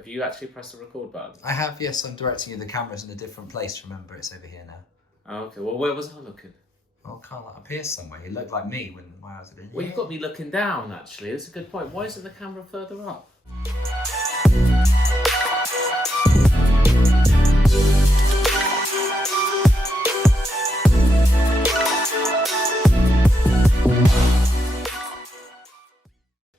Have you actually pressed the record button? I have, yes. I'm directing you. The camera's in a different place. Remember, it's over here now. Oh, okay. Well, where was I looking? Well, kind of like up here somewhere. You look like me when I was a bit. Well, you've got me looking down, actually. That's a good point. Why isn't the camera further up?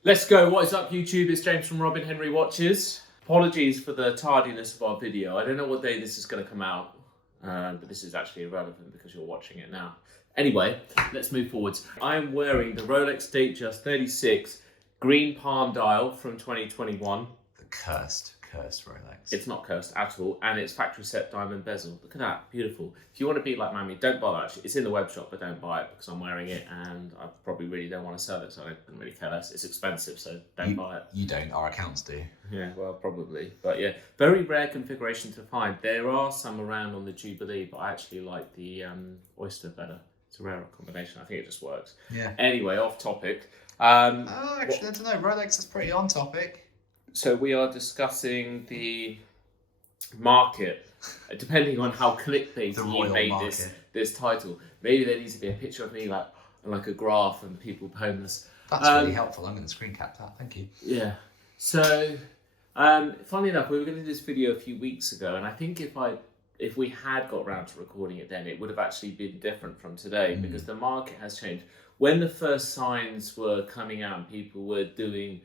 Let's go. What is up, YouTube? It's James from Robin Henry Watches. Apologies for the tardiness of our video. I don't know what day this is going to come out, but this is actually irrelevant because you're watching it now. Anyway, let's move forwards. I am wearing the Rolex Datejust 36 green palm dial from 2021. The cursed Rolex. It's not cursed at all, and it's factory set diamond bezel. Look at that, beautiful. If you want to be like Mammy, don't bother actually. It's in the web shop, but don't buy it because I'm wearing it and I probably really don't want to sell it, so I don't really care less. It's expensive, so don't buy it. You don't, our accounts do. Yeah, well, probably. But yeah, very rare configuration to find. There are some around on the Jubilee, but I actually like the Oyster better. It's a rarer combination. I think it just works. Yeah. Anyway, off topic. Actually, I don't know. Rolex is pretty on topic. So we are discussing the market, depending on how clickbaity you made this title. Maybe there needs to be a picture of me like a graph and people homeless. That's really helpful. I'm going to screen cap that. Thank you. Yeah. So, funny enough, we were going to do this video a few weeks ago, and I think if we had got around to recording it then, it would have actually been different from today because the market has changed. When the first signs were coming out and people were doing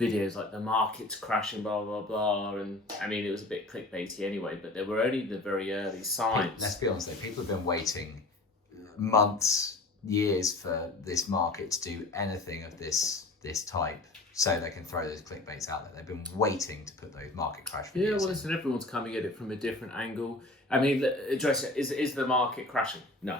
videos like the market's crashing, blah, blah, blah, and I mean, it was a bit clickbaity anyway, but there were only the very early signs. Let's be honest though, people have been waiting months, years for this market to do anything of this type so they can throw those clickbaits out there. They've been waiting to put those market crash videos. Yeah, well, listen, everyone's coming at it from a different angle. I mean, address it, is the market crashing? No.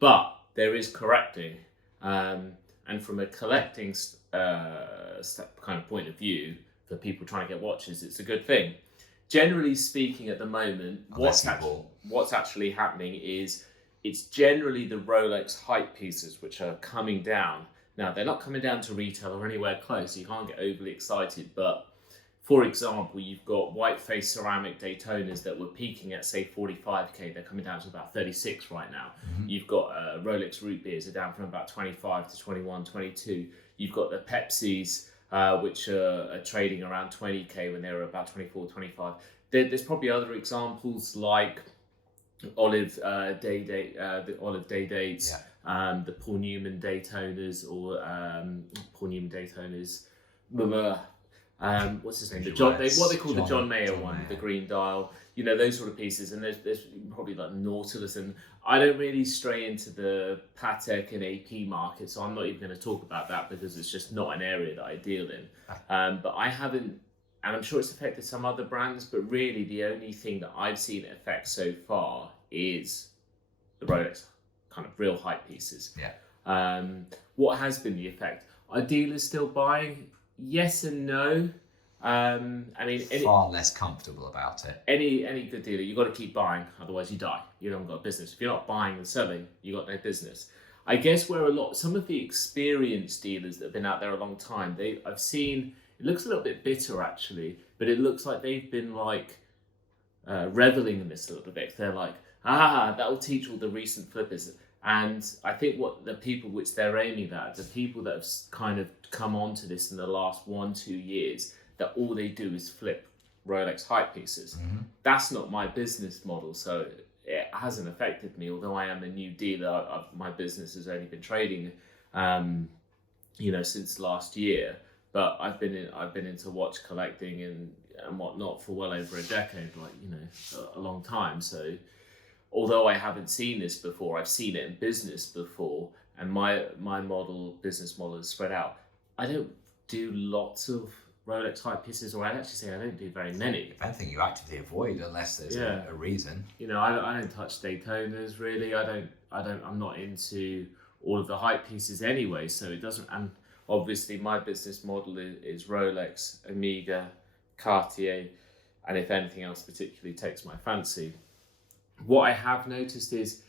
But there is correcting, and from a collecting kind of point of view, for people trying to get watches, it's a good thing. Generally speaking, at the moment, what's actually happening is it's generally the Rolex hype pieces which are coming down. Now, they're not coming down to retail or anywhere close, so you can't get overly excited, but for example, you've got white-faced ceramic Daytonas that were peaking at, say, 45k. They're coming down to about 36 right now. Mm-hmm. You've got Rolex root beers are down from about 25 to 21, 22. You've got the Pepsis, which are trading around 20k when they were about 24, 25. There's probably other examples like Olive Day Dates, the Paul Newman Daytonas, or Paul Newman Daytonas. What's his name? What they call the John Mayer one, the green dial. You know, those sort of pieces. And there's probably like Nautilus. And I don't really stray into the Patek and AP market, so I'm not even going to talk about that because it's just not an area that I deal in. But I haven't, and I'm sure it's affected some other brands, but really the only thing that I've seen it affect so far is the Rolex kind of real hype pieces. Yeah. What has been the effect? Are dealers still buying? Yes and no. I mean, far less comfortable about it. Any good dealer, you got to keep buying, otherwise you die. You haven't got a business. If you're not buying and selling, you got no business. I guess where some of the experienced dealers that have been out there a long time, I've seen it looks a little bit bitter actually, but it looks like they've been like reveling in this a little bit. They're like, that will teach all the recent flippers. And I think what the people which they're aiming at, the people that have kind of come onto this in the last 1-2 years, that all they do is flip Rolex hype pieces. Mm-hmm. That's not my business model, so it hasn't affected me. Although I am a new dealer, my business has only been trading, since last year. But I've been into watch collecting and whatnot for well over a decade, a long time. So although I haven't seen this before, I've seen it in business before, and my business model is spread out. I don't do lots of Rolex hype pieces, or I'd actually say I don't do very many. If anything, you actively avoid unless there's a reason. I don't touch Daytonas really. I'm not into all of the hype pieces anyway, so it doesn't. And obviously, my business model is Rolex, Amiga, Cartier, and if anything else particularly takes my fancy. What I have noticed is,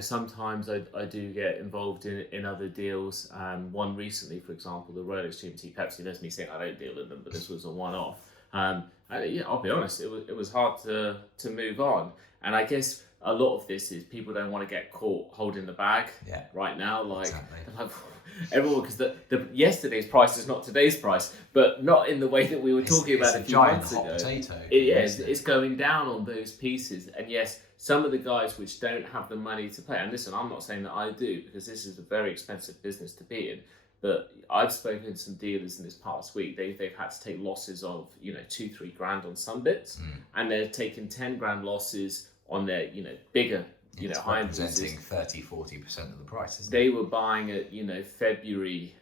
sometimes I do get involved in other deals. One recently, for example, the Rolex GMT Pepsi. There's me saying I don't deal in them, but this was a one-off. Yeah, I'll be honest, it was hard to move on, and I guess a lot of this is people don't want to get caught holding the bag right now. Like, Exactly. like everyone, because the yesterday's price is not today's price, but not in the way that we were talking about a few months ago. Potato. It's going down on those pieces, and yes, some of the guys which don't have the money to pay. And listen, I'm not saying that I do, because this is a very expensive business to be in. But I've spoken to some dealers in this past week. They've had to take losses of $2-3 grand on some bits, and they're taking 10 grand losses on their bigger high representing 30-40% of the price, isn't they were buying at February,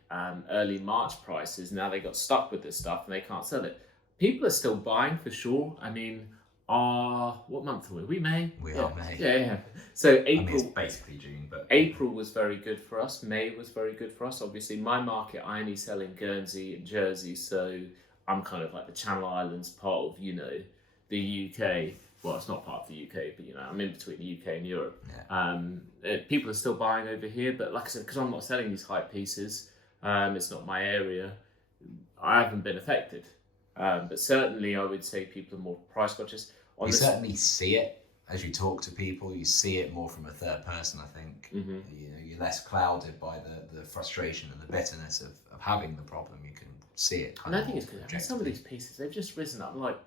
early March prices. Now they got stuck with this stuff and they can't sell it. People are still buying for sure. I mean, what month are we? We May? We are May. Yeah. So April. I mean, it's basically June, but April was very good for us. May was very good for us. Obviously, my market, I only sell in Guernsey and Jersey, so I'm kind of like the Channel Islands part of the UK. Well, it's not part of the UK, but I'm in between the UK and Europe. Yeah. People are still buying over here, but like I said, because I'm not selling these hype pieces, it's not my area. I haven't been affected, but certainly I would say people are more price conscious. You certainly see it as you talk to people. You see it more from a third person, I think. Mm-hmm. You're less clouded by the frustration and the bitterness of having the problem. You can see it. And I think it's because some of these pieces, they've just risen up. Like,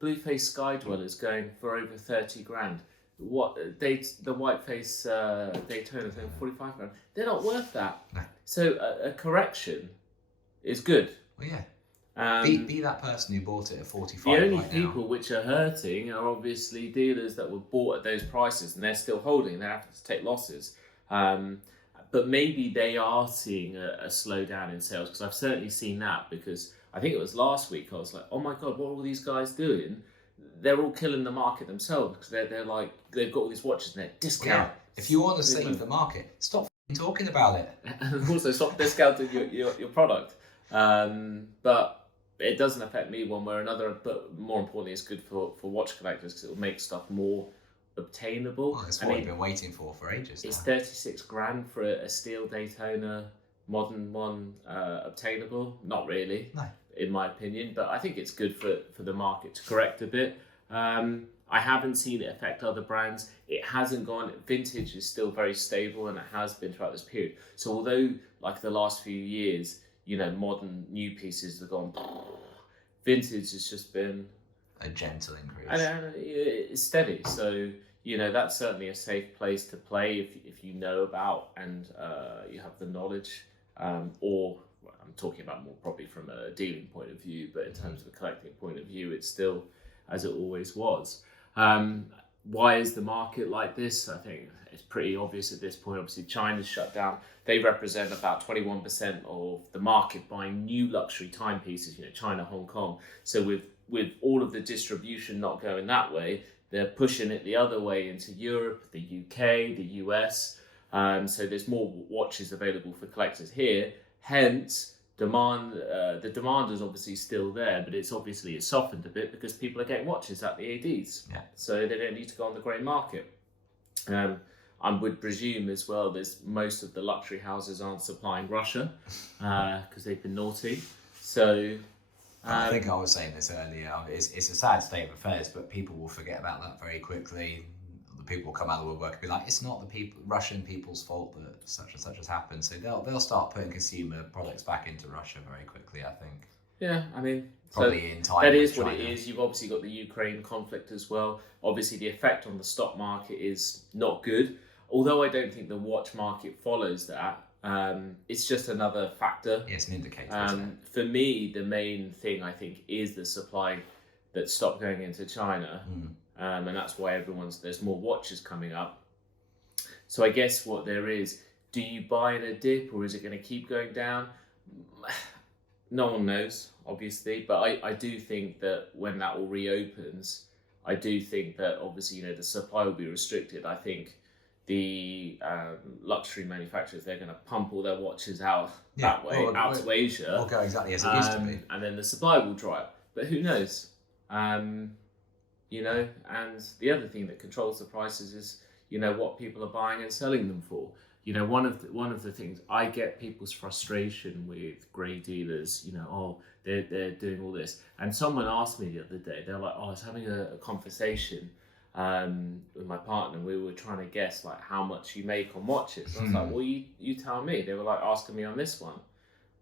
Blueface Sky Dwellers going for over 30 grand. The Whiteface Daytona thing, 45 grand. They're not worth that. No. So a correction is good. Well, yeah. Be that person who bought it at 45. The only right people now. which are hurting are obviously dealers that were bought at those prices and they're still holding. They're having to take losses. But maybe they are seeing a slowdown in sales, because I've certainly seen that, because I think it was last week I was like, oh my God, what are all these guys doing? They're all killing the market themselves, because they're like, they've got all these watches and they're discount. Yeah. If you want to save the market, stop talking about it. And also stop discounting your product. But it doesn't affect me one way or another, but more importantly, it's good for watch collectors, because it will make stuff more obtainable. Well, that's what we've been waiting for ages now. It's 36 grand for a steel Daytona modern one obtainable. Not really, no, in my opinion, but I think it's good for the market to correct a bit. I haven't seen it affect other brands. It hasn't gone. Vintage is still very stable, and it has been throughout this period. So although, like the last few years, modern new pieces have gone, vintage has just been a gentle increase. And it's steady. So, that's certainly a safe place to play if you know about and you have the knowledge. Or I'm talking about more probably from a dealing point of view, but in terms of a collecting point of view, it's still as it always was. Why is the market like this? I think it's pretty obvious at this point. Obviously, China's shut down. They represent about 21% of the market buying new luxury timepieces, China, Hong Kong. So with all of the distribution not going that way, they're pushing it the other way into Europe, the UK, the US. So there's more watches available for collectors here. Hence, the demand is obviously still there, but it's softened a bit because people are getting watches at the ADs. Yeah. So they don't need to go on the grey market. I would presume as well, most of the luxury houses aren't supplying Russia because they've been naughty. So I think I was saying this earlier. It's a sad state of affairs, but people will forget about that very quickly. The people will come out of the woodwork and be like, "It's not the Russian people's fault that such and such has happened." So they'll start putting consumer products back into Russia very quickly, I think. Yeah, I mean, probably in time. That is what it is. You've obviously got the Ukraine conflict as well. Obviously, the effect on the stock market is not good. Although I don't think the watch market follows that. It's just another factor. Yeah, it's an indicator, isn't it? For me, the main thing I think is the supply that stopped going into China. And that's why there's more watches coming up. So I guess what there is, do you buy in a dip or is it going to keep going down? No one knows, obviously, but I do think that when that all reopens, I do think that obviously, the supply will be restricted. I think the luxury manufacturers, they're going to pump all their watches out that way, out to Asia. Will go exactly as it used to be. And then the supply will dry up. But who knows? And the other thing that controls the prices is, what people are buying and selling them for. one of the things I get people's frustration with grey dealers, they're doing all this. And someone asked me the other day, they're like, I was having a conversation with my partner, and we were trying to guess like how much you make on watches. I was like, well, you tell me. They were like asking me on this one.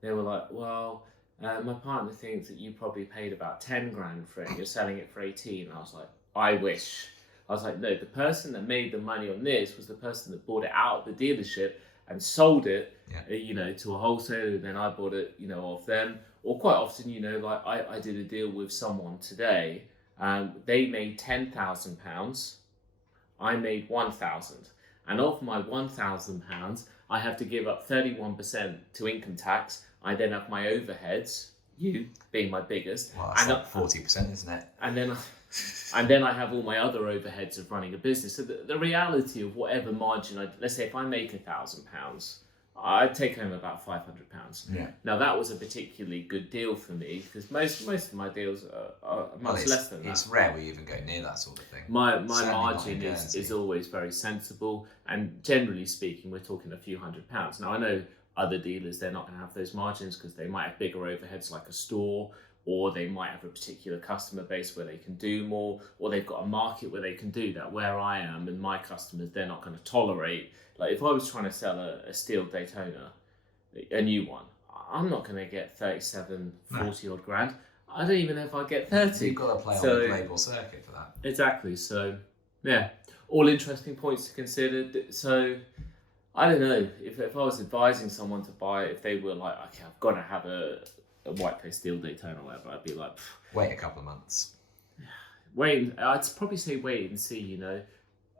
They were like, well, my partner thinks that you probably paid about 10 grand for it, and you're selling it for 18. And I was like, I wish. I was like, no, the person that made the money on this was the person that bought it out of the dealership and sold it, to a wholesaler, and then I bought it, off them. Or quite often, like I did a deal with someone today. They made £10,000. I made 1,000, and of my £1,000, I have to give up 31% to income tax. I then have my overheads, you being my biggest, well, that's like 40%, isn't it? And then I have all my other overheads of running a business. So the reality of whatever margin, let's say if I make £1,000, I take home about £500. Yeah. Now that was a particularly good deal for me because most of my deals are much less than that. It's rare we even go near that sort of thing. My margin is always very sensible, and generally speaking, we're talking a few £100s. Now I know other dealers, they're not going to have those margins because they might have bigger overheads like a store, or they might have a particular customer base where they can do more, or they've got a market where they can do that. Where I am and my customers, they're not going to tolerate. Like if I was trying to sell a steel Daytona, a new one, I'm not going to get 37, 40 odd grand. I don't even know if I get 30. You've got to play on the global circuit for that. Exactly. So, yeah, all interesting points to consider. So, I don't know, if I was advising someone to buy it, if they were like, okay, I've got to have a white face steel Daytona or whatever, I'd be like, wait a couple of months. I'd probably say wait and see,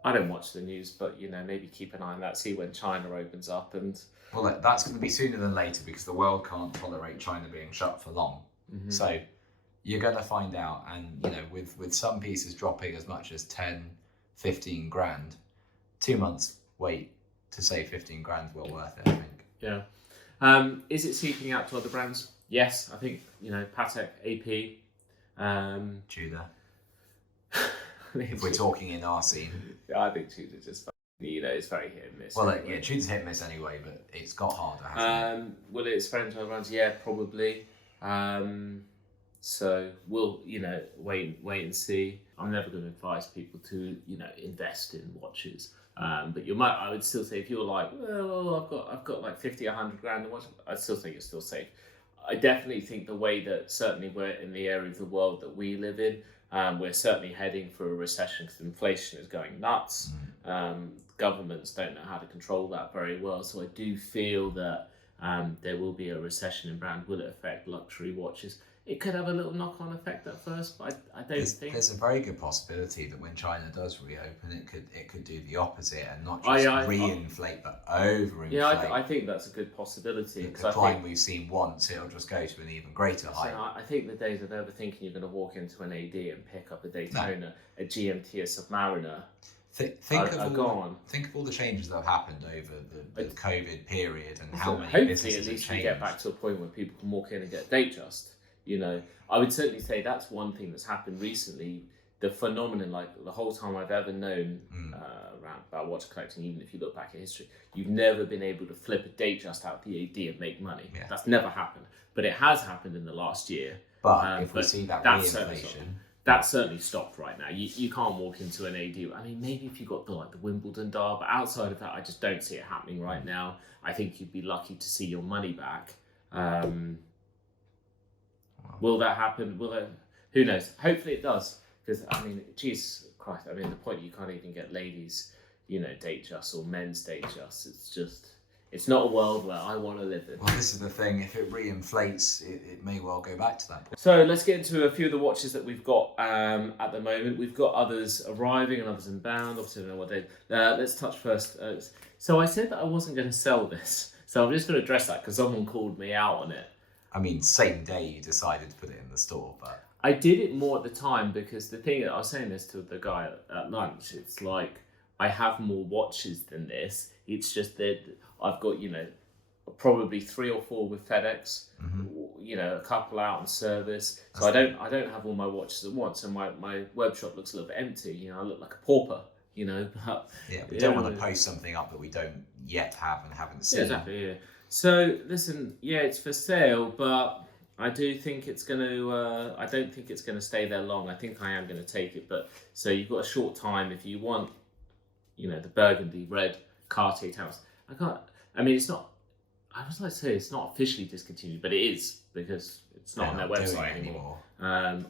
I don't watch the news, but, maybe keep an eye on that, see when China opens up. And well, that's going to be sooner than later because the world can't tolerate China being shut for long. Mm-hmm. So you're going to find out. And, with some pieces dropping as much as 10, 15 grand, 2 months wait to save 15 grand well worth it, I think. Yeah. Is it seeping out to other brands? Yes, I think, Patek, AP, Tudor. If we're talking in our scene. I think Tudor just, it's very hit and miss. Well, anyway. Tudor's hit and miss anyway, but it's got harder, hasn't it? Will it spread into other brands? Yeah, probably. So we'll, wait and see. I'm never going to advise people to, invest in watches. But I would still say if you're like, well, I've got like 50, 100 grand in watches, I'd still think you're still safe. I definitely think the way that certainly we're in the area of the world that we live in, we're certainly heading for a recession because inflation is going nuts. Governments don't know how to control that very well. So I do feel that there will be a recession in brand. Will it affect luxury watches? It could have a little knock-on effect at first, but I don't think... There's a very good possibility that when China does reopen, it could do the opposite and not just reinflate, but overinflate. Yeah, I think that's a good possibility. The climb we've seen once, it'll just go to an even greater height. So I think the days of ever thinking you're going to walk into an AD and pick up a Daytona, a GMT, a Submariner... Think of all the changes that have happened over the COVID period and how many hopefully businesses at least have we changed. get back to a point where people can walk in and get Datejust. I would certainly say that's one thing that's happened recently. The phenomenon, like the whole time I've ever known around about watch collecting, even if you look back at history, you've never been able to flip a Datejust out the AD and make money. Yeah. That's never happened, but it has happened in the last year. But if we see that reinflation, that's certainly stopped right now. You can't walk into an AD. I mean, maybe if you got the Wimbledon dial, but outside of that, I just don't see it happening right now. I think you'd be lucky to see your money back. Will that happen? Who knows? Hopefully it does. Because, Jesus Christ, the point you can't even get ladies, Datejust or men's Datejust. It's not a world where I want to live in. Well, this is the thing. If it reinflates, it may well go back to that point. So let's get into a few of the watches that we've got at the moment. We've got others arriving and others inbound. Obviously, I don't know what day. Let's touch first. So I said that I wasn't going to sell this. So I'm just going to address that because someone called me out on it. Same day you decided to put it in the store, but... I did it more at the time because the thing, I was saying this to the guy at lunch, it's like, I have more watches than this. It's just that I've got, probably 3 or 4 with FedEx, a couple out on service. So I don't have all my watches at once, and my web shop looks a little bit empty. I look like a pauper, But Yeah, we don't want to post something up that we don't yet have and haven't seen. Yeah, exactly. Yeah. So listen, yeah, it's for sale, but I do think it's going to. I don't think it's going to stay there long. I think I am going to take it, but so you've got a short time if you want. The burgundy red Cartier towers. I can't. I mean, it's not. I was like to say it's not officially discontinued, but it is because it's not on their website anymore.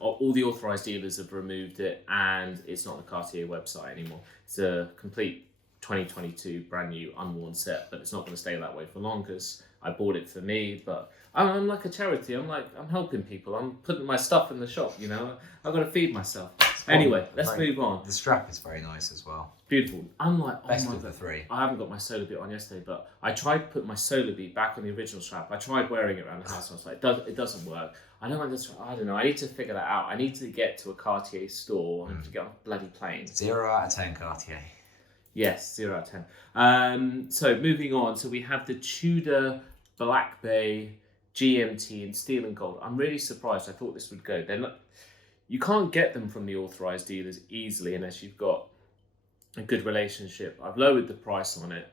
All the authorized dealers have removed it, and it's not the Cartier website anymore. It's a complete 2022 brand new unworn set, but it's not going to stay that way for long because I bought it for me. But I'm like a charity. I'm helping people. I'm putting my stuff in the shop. I've got to feed myself. Anyway, let's move on. The strap is very nice as well. Beautiful. Unlike best of the three. I haven't got my solar bit on yesterday, but I tried to put my solar bit back on the original strap. I tried wearing it around the house. And I was like, it doesn't work. I don't know. I need to figure that out. I need to get to a Cartier store and to get on a bloody plane. 0 out of 10 Cartier. Yes, 0 out of 10. So moving on. So we have the Tudor Black Bay GMT in steel and gold. I'm really surprised. I thought this would go. You can't get them from the authorized dealers easily unless you've got a good relationship. I've lowered the price on it.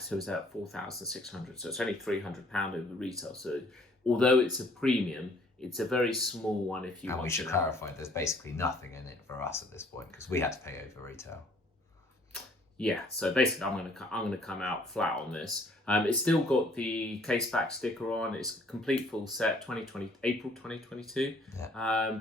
So it's at 4,600. So it's only £300 over retail. So although it's a premium, it's a very small one if you want. And we should clarify, there's basically nothing in it for us at this point because we had to pay over retail. Yeah, so basically I'm gonna come out flat on this. It's still got the case back sticker on. It's a complete full set, April 2022. Yeah.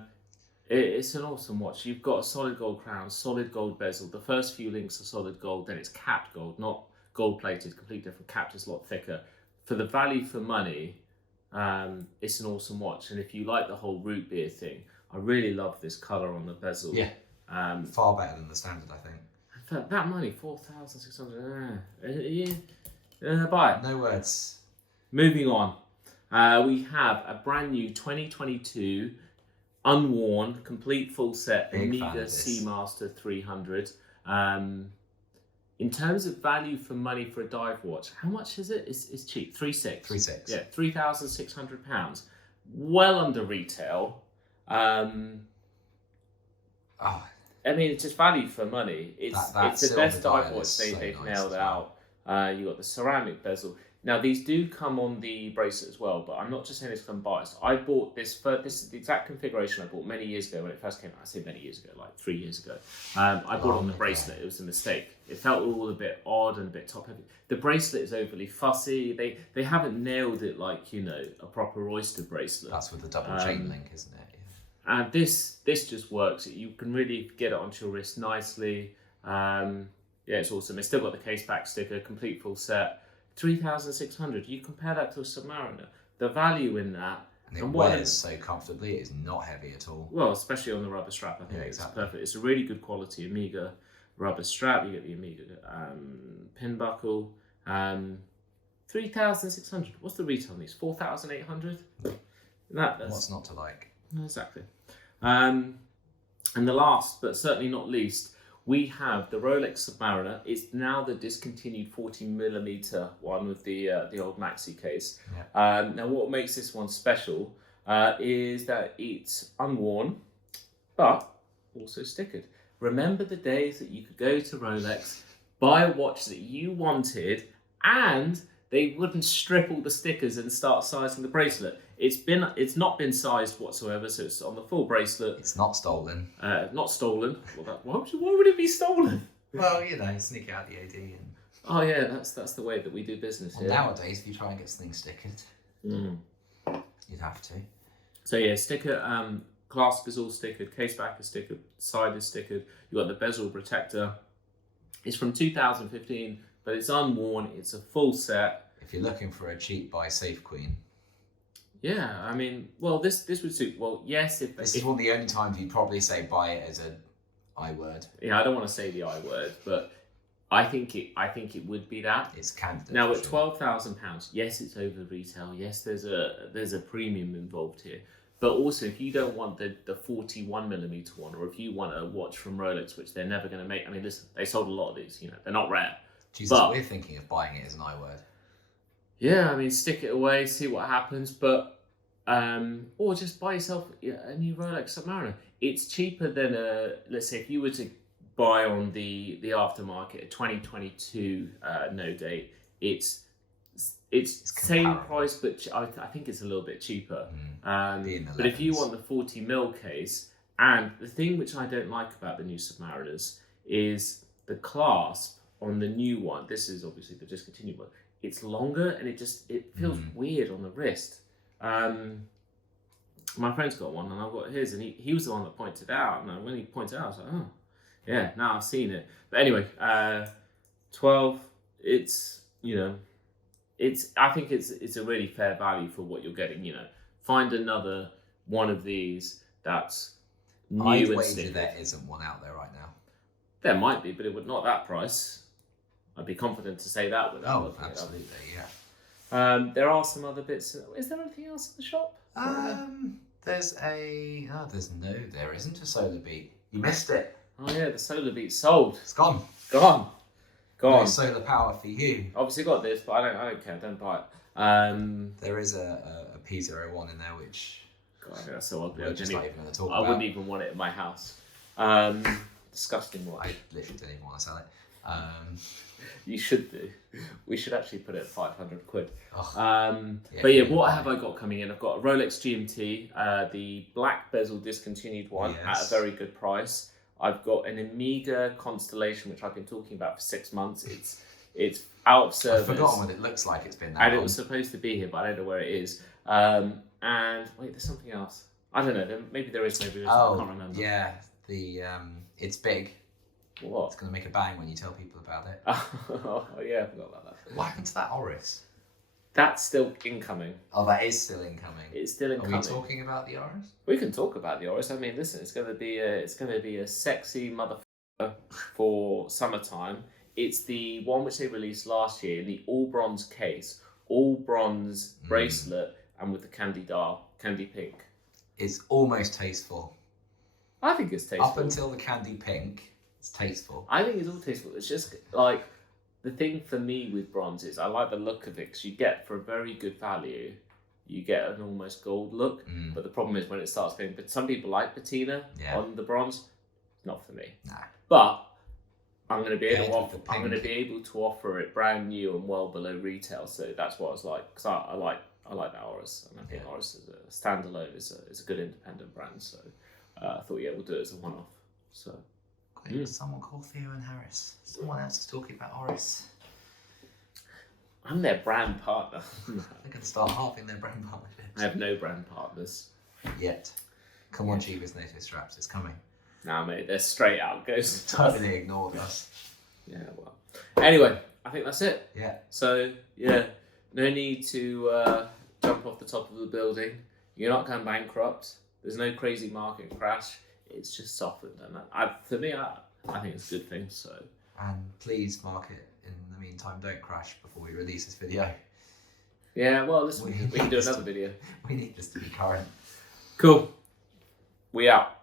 It's an awesome watch. You've got a solid gold crown, solid gold bezel. The first few links are solid gold, then it's capped gold, not gold plated, completely different. Capped is a lot thicker. For the value for money, it's an awesome watch. And if you like the whole root beer thing, I really love this colour on the bezel. Yeah. Far better than the standard, I think. For that money, 4,600. Buy it. No words. Moving on. We have a brand new 2022 unworn, complete full set Amiga Seamaster 300. In terms of value for money for a dive watch, how much is it? It's cheap. 3.6. 3.6. Yeah, £3,600. Well under retail. I mean, it's just value for money. It's the best dive watch they've nailed out. You got the ceramic bezel. Now these do come on the bracelet as well, but I'm not just saying this because I'm biased. I bought this this is the exact configuration I bought many years ago when it first came out. I say many years ago, like 3 years ago. I bought it on the bracelet. It was a mistake. It felt all a bit odd and a bit top heavy. The bracelet is overly fussy. They haven't nailed it like a proper oyster bracelet. That's with the double chain link, isn't it? And this just works. You can really get it onto your wrist nicely. Yeah, it's awesome. It's still got the case back sticker, complete full set. 3,600. You compare that to a Submariner. The value in that. And it wears so comfortably. It is not heavy at all. Well, especially on the rubber strap. I think it's perfect. It's a really good quality Amiga rubber strap. You get the Amiga pin buckle. 3,600. What's the retail on these? 4,800. What's not to like? Exactly. And the last, but certainly not least, we have the Rolex Submariner. It's now the discontinued 40mm one with the old maxi case. Yeah. Now, what makes this one special is that it's unworn, but also stickered. Remember the days that you could go to Rolex, buy a watch that you wanted, and they wouldn't strip all the stickers and start sizing the bracelet. It's not been sized whatsoever, so it's on the full bracelet. It's not stolen. Not stolen. Well, why would it be stolen? Well, sneak out the AD and. Oh yeah, that's the way that we do business here. Nowadays, if you try and get something stickered, you'd have to. So yeah, sticker. Clasp is all stickered. Case back is stickered. Side is stickered. You got the bezel protector. It's from 2015, but it's unworn. It's a full set. If you're looking for a cheap buy safe queen. Yeah, I mean, well, this would suit. Well, yes, this is one of the only times you'd probably say buy it as an I word. Yeah, I don't want to say the I word, but I think it would be that. It's candidate. Now at £12,000, yes, it's over retail. Yes, there's a premium involved here. But also, if you don't want the 41mm one, or if you want a watch from Rolex, which they're never going to make. I mean, listen, they sold a lot of these. They're not rare. Jesus, we're thinking of buying it as an I word. Yeah, I mean, stick it away, see what happens, but or just buy yourself a new Rolex Submariner. It's cheaper than let's say if you were to buy on the aftermarket, a 2022 no date. It's same comparable. price, but I think it's a little bit cheaper. Be in the But if you 11s. want the 40mm case, and the thing which I don't like about the new Submariners is the clasp on the new one. This is obviously the discontinued one. It's longer and it feels weird on the wrist. My friend's got one and I've got his, and he was the one that pointed it out. And when he pointed it out, I was like, oh, yeah, now I've seen it. But anyway, 12. It's I think it's a really fair value for what you're getting. Find another one of these that's new I'd and wager slick. there isn't one out there right now. There might be, but it would not that price. I'd be confident to say that without Oh, looking it up. absolutely, yeah. There are some other bits. Is there anything else in the shop? There isn't a Solar Beat. You missed it. Oh yeah, the Solar Beat sold. It's gone. Gone. No solar power for you. Obviously got this, but I don't care. Don't buy it. There is a P01 in there, which God, that's so ugly. we're just not even going to talk I about. wouldn't even want it in my house. Disgusting watch. I literally don't even want to sell it. You should do. We should actually put it at 500 quid. Yeah, But yeah, what have I got coming in? I've got a Rolex GMT, the black bezel discontinued one at a very good price. I've got an Amiga Constellation, which I've been talking about for 6 months. It's out of service. I've forgotten what it looks like. It's been that and long. it was supposed to be here, but I don't know where it is. And wait, there's something else. I don't know. Maybe there is. Maybe there isn't. I can't remember. Yeah, it's big. What? It's going to make a bang when you tell people about it. Oh yeah, I forgot about that. What happened to that Oris? That's still incoming. Oh, that is still incoming. It's still incoming. Are we talking about the Oris? We can talk about the Oris. I mean, listen, it's going to be a sexy motherfucker for summertime. It's the one which they released last year in the all bronze case, all bronze bracelet, and with the candy dial, candy pink. It's almost tasteful. I think it's tasteful. Up until the candy pink, it's tasteful. I think it's all tasteful. It's just like the thing for me with bronze is I like the look of it because you get for a very good value, you get an almost gold look. But the problem is when it starts being. But some people like patina on the bronze. Not for me. Nah. But I'm going to be able Yeah, to offer. I'm going to be able to offer it brand new and well below retail. So that's what I was like because I like that Oris, and I think Oris is a standalone is a good independent brand. So I thought we'll do it as a one-off. So. Someone call Theo and Harris. Someone else is talking about Oris. I'm their brand partner. They can start halving their brand partnerships. I have no brand partners. Yet. Come on, Jeebus NATO Straps, it's coming. Nah, mate, they're straight out ghosts. Totally ignored us. Yeah, well. Anyway, I think that's it. Yeah. So, yeah, no need to jump off the top of the building. You're not going bankrupt. There's no crazy market crash. It's just softened. And for me, I think it's a good thing. So. And please, market, in the meantime, don't crash before we release this video. Yeah, well, listen, we can do another video. We need this to be current. Cool. We out.